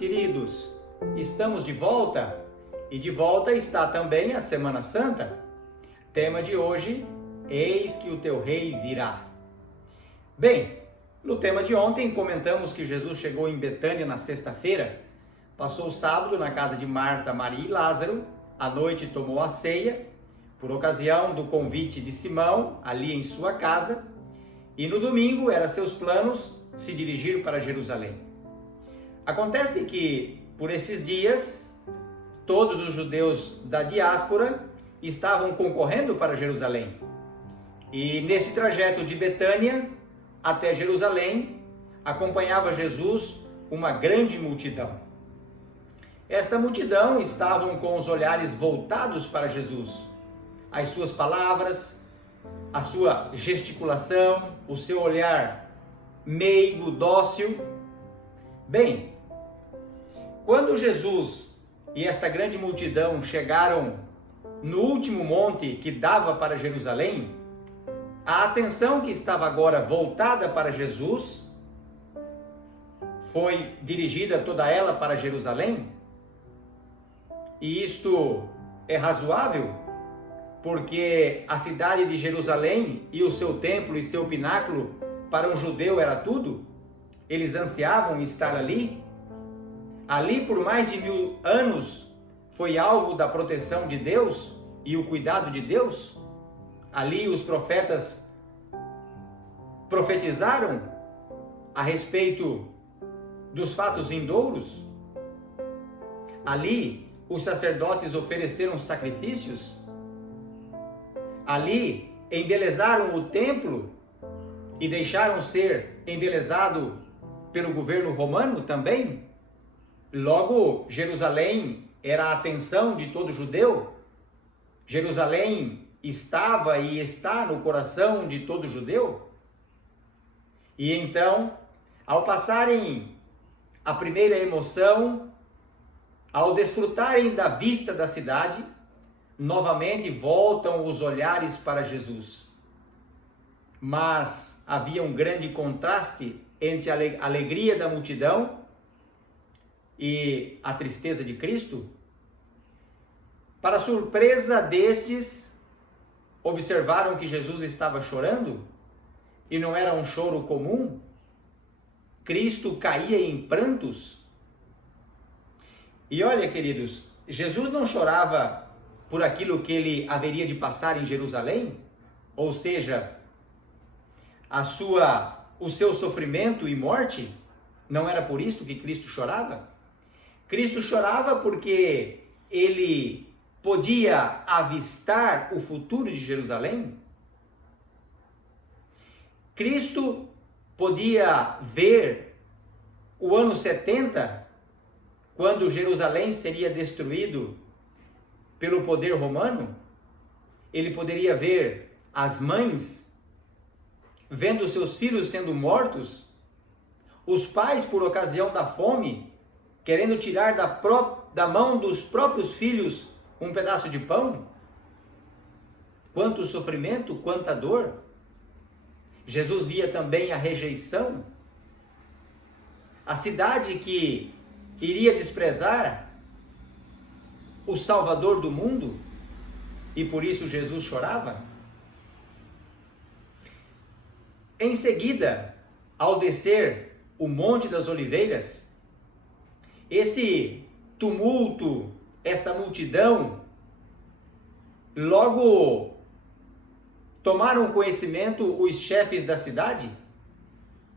queridos, estamos de volta e de volta está também a Semana Santa. Tema de hoje, eis que o teu rei virá. Bem, no tema de ontem comentamos que Jesus chegou em Betânia na sexta-feira, passou o sábado na casa de Marta, Maria e Lázaro, à noite tomou a ceia, por ocasião do convite de Simão, ali em sua casa, e no domingo era seus planos se dirigir para Jerusalém. Acontece que, por esses dias, todos os judeus da diáspora estavam concorrendo para Jerusalém. E nesse trajeto de Betânia até Jerusalém, acompanhava Jesus uma grande multidão. Esta multidão estavam com os olhares voltados para Jesus. As suas palavras, a sua gesticulação, o seu olhar meigo, dócil. Bem, quando Jesus e esta grande multidão chegaram no último monte que dava para Jerusalém, a atenção que estava agora voltada para Jesus foi dirigida toda ela para Jerusalém. E isto é razoável, porque a cidade de Jerusalém e o seu templo e seu pináculo para um judeu era tudo. Eles ansiavam estar ali. Ali por mais de 1000 anos foi alvo da proteção de Deus e o cuidado de Deus. Ali os profetas profetizaram a respeito dos fatos vindouros. Ali os sacerdotes ofereceram sacrifícios. Ali embelezaram o templo e deixaram ser embelezado pelo governo romano também. Logo, Jerusalém era a atenção de todo judeu. Jerusalém estava e está no coração de todo judeu. E então, ao passarem a primeira emoção, ao desfrutarem da vista da cidade, novamente voltam os olhares para Jesus. Mas havia um grande contraste entre a alegria da multidão e a tristeza de Cristo. Para surpresa destes, observaram que Jesus estava chorando, e não era um choro comum. Cristo caía em prantos. E olha, queridos, Jesus não chorava por aquilo que ele haveria de passar em Jerusalém, ou seja, o seu sofrimento e morte. Não era por isso que Cristo chorava? Cristo chorava porque ele podia avistar o futuro de Jerusalém. Cristo podia ver o ano 70, quando Jerusalém seria destruído pelo poder romano. Ele poderia ver as mães vendo seus filhos sendo mortos, os pais por ocasião da fome, querendo tirar da mão dos próprios filhos um pedaço de pão. Quanto sofrimento, quanta dor. Jesus via também a rejeição, a cidade que iria desprezar o Salvador do mundo, e por isso Jesus chorava. Em seguida, ao descer o Monte das Oliveiras, esse tumulto, esta multidão, logo tomaram conhecimento os chefes da cidade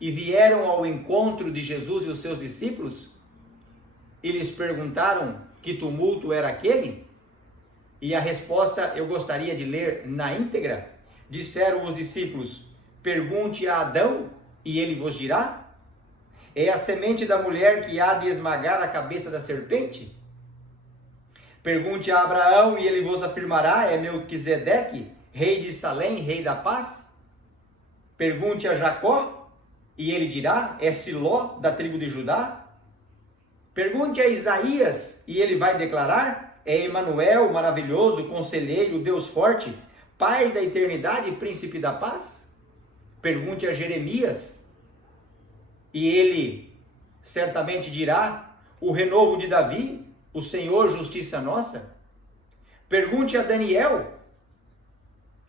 e vieram ao encontro de Jesus e os seus discípulos e lhes perguntaram que tumulto era aquele? E a resposta eu gostaria de ler na íntegra. Disseram os discípulos: pergunte a Adão e ele vos dirá? É a semente da mulher que há de esmagar a cabeça da serpente? Pergunte a Abraão e ele vos afirmará: é Melquisedeque, rei de Salém, rei da paz? Pergunte a Jacó e ele dirá: é Siló, da tribo de Judá? Pergunte a Isaías e ele vai declarar: é Emanuel, maravilhoso, conselheiro, Deus forte, Pai da eternidade e príncipe da paz? Pergunte a Jeremias e ele certamente dirá: o renovo de Davi, o Senhor justiça nossa? Pergunte a Daniel,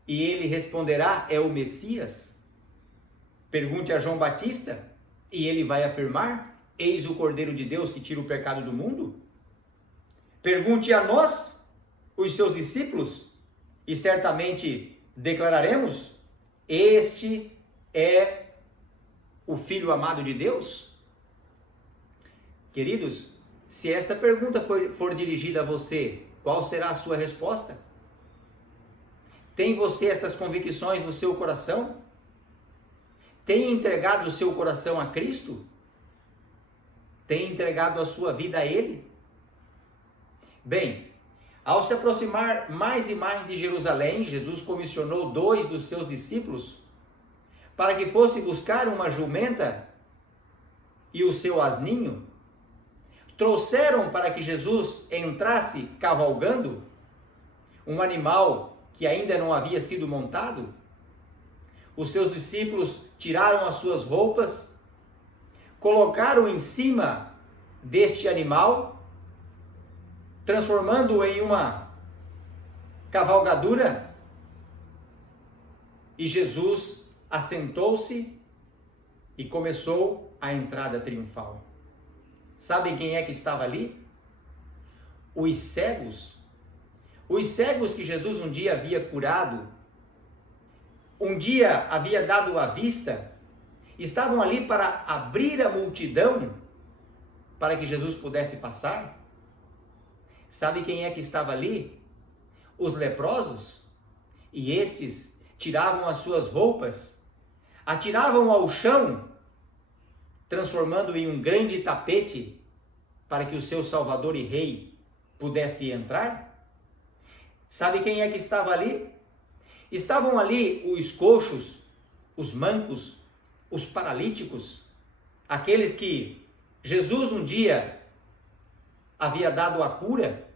e ele responderá, é o Messias. Pergunte a João Batista, e ele vai afirmar, eis o Cordeiro de Deus que tira o pecado do mundo. Pergunte a nós, os seus discípulos, e certamente declararemos, este é o Filho amado de Deus. Queridos, se esta pergunta for dirigida a você, qual será a sua resposta? Tem você essas convicções no seu coração? Tem entregado o seu coração a Cristo? Tem entregado a sua vida a Ele? Bem, ao se aproximar mais e mais de Jerusalém, Jesus comissionou 2 dos seus discípulos para que fosse buscar uma jumenta e o seu asninho. Trouxeram para que Jesus entrasse cavalgando um animal que ainda não havia sido montado. Os seus discípulos tiraram as suas roupas, colocaram em cima deste animal, transformando-o em uma cavalgadura, e Jesus assentou-se e começou a entrada triunfal. Sabem quem é que estava ali? Os cegos. Os cegos que Jesus um dia havia curado, um dia havia dado a vista, estavam ali para abrir a multidão para que Jesus pudesse passar. Sabe quem é que estava ali? Os leprosos. E estes tiravam as suas roupas, atiravam ao chão, transformando em um grande tapete para que o seu Salvador e Rei pudesse entrar. Sabe quem é que estava ali? Estavam ali os coxos, os mancos, os paralíticos, aqueles que Jesus um dia havia dado a cura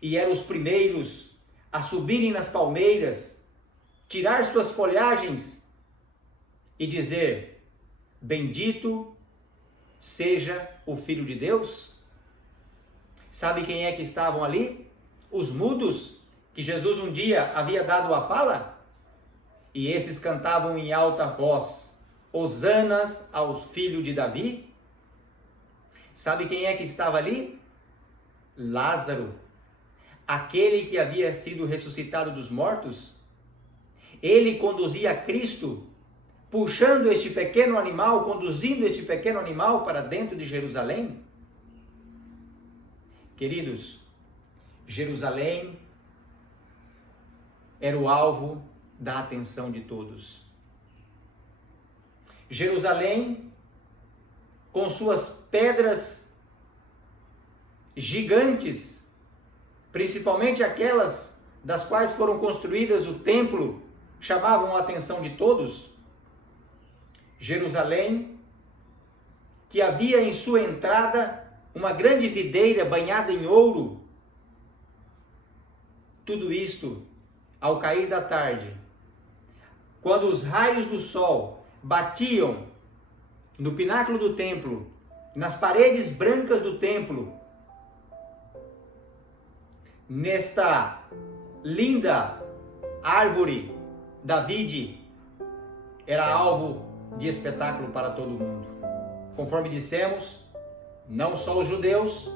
e eram os primeiros a subirem nas palmeiras, tirar suas folhagens e dizer: bendito seja o Filho de Deus. Sabe quem é que estavam ali? Os mudos, que Jesus um dia havia dado a fala, e esses cantavam em alta voz, hosanas aos filhos de Davi. Sabe quem é que estava ali? Lázaro, aquele que havia sido ressuscitado dos mortos. Ele conduzia Cristo, puxando este pequeno animal, conduzindo este pequeno animal para dentro de Jerusalém. Queridos, Jerusalém era o alvo da atenção de todos. Jerusalém, com suas pedras gigantes, principalmente aquelas das quais foram construídas o templo, chamavam a atenção de todos. Jerusalém, que havia em sua entrada uma grande videira banhada em ouro. Tudo isto, ao cair da tarde, quando os raios do sol batiam no pináculo do templo, nas paredes brancas do templo, nesta linda árvore da vide, era alvo de espetáculo para todo mundo. Conforme dissemos, não só os judeus,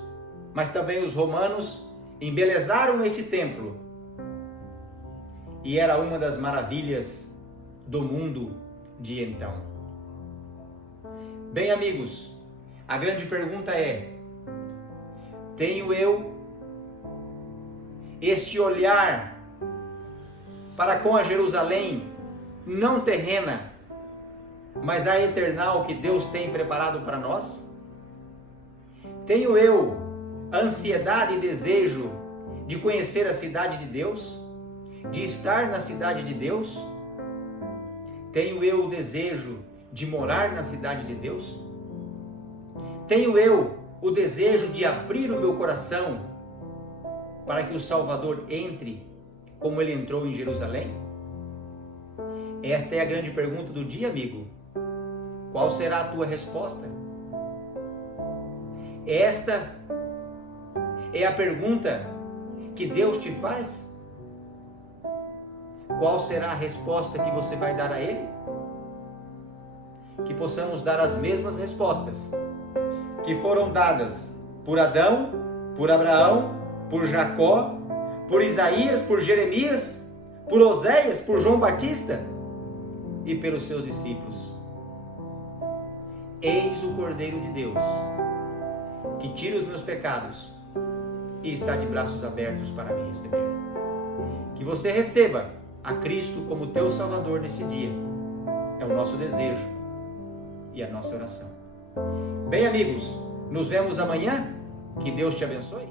mas também os romanos embelezaram este templo, e era uma das maravilhas do mundo de então. Bem, amigos, a grande pergunta é: tenho eu este olhar para com a Jerusalém não terrena, mas a eternal que Deus tem preparado para nós? Tenho eu ansiedade e desejo de conhecer a cidade de Deus, de estar na cidade de Deus? Tenho eu o desejo de morar na cidade de Deus? Tenho eu o desejo de abrir o meu coração para que o Salvador entre como ele entrou em Jerusalém? Esta é a grande pergunta do dia, amigo. Qual será a tua resposta? Esta é a pergunta que Deus te faz? Qual será a resposta que você vai dar a Ele? Que possamos dar as mesmas respostas que foram dadas por Adão, por Abraão, por Jacó, por Isaías, por Jeremias, por Oséias, por João Batista e pelos seus discípulos. Eis o Cordeiro de Deus, que tira os meus pecados e está de braços abertos para me receber. Que você receba a Cristo como teu Salvador neste dia. É o nosso desejo e a nossa oração. Bem, amigos, nos vemos amanhã. Que Deus te abençoe.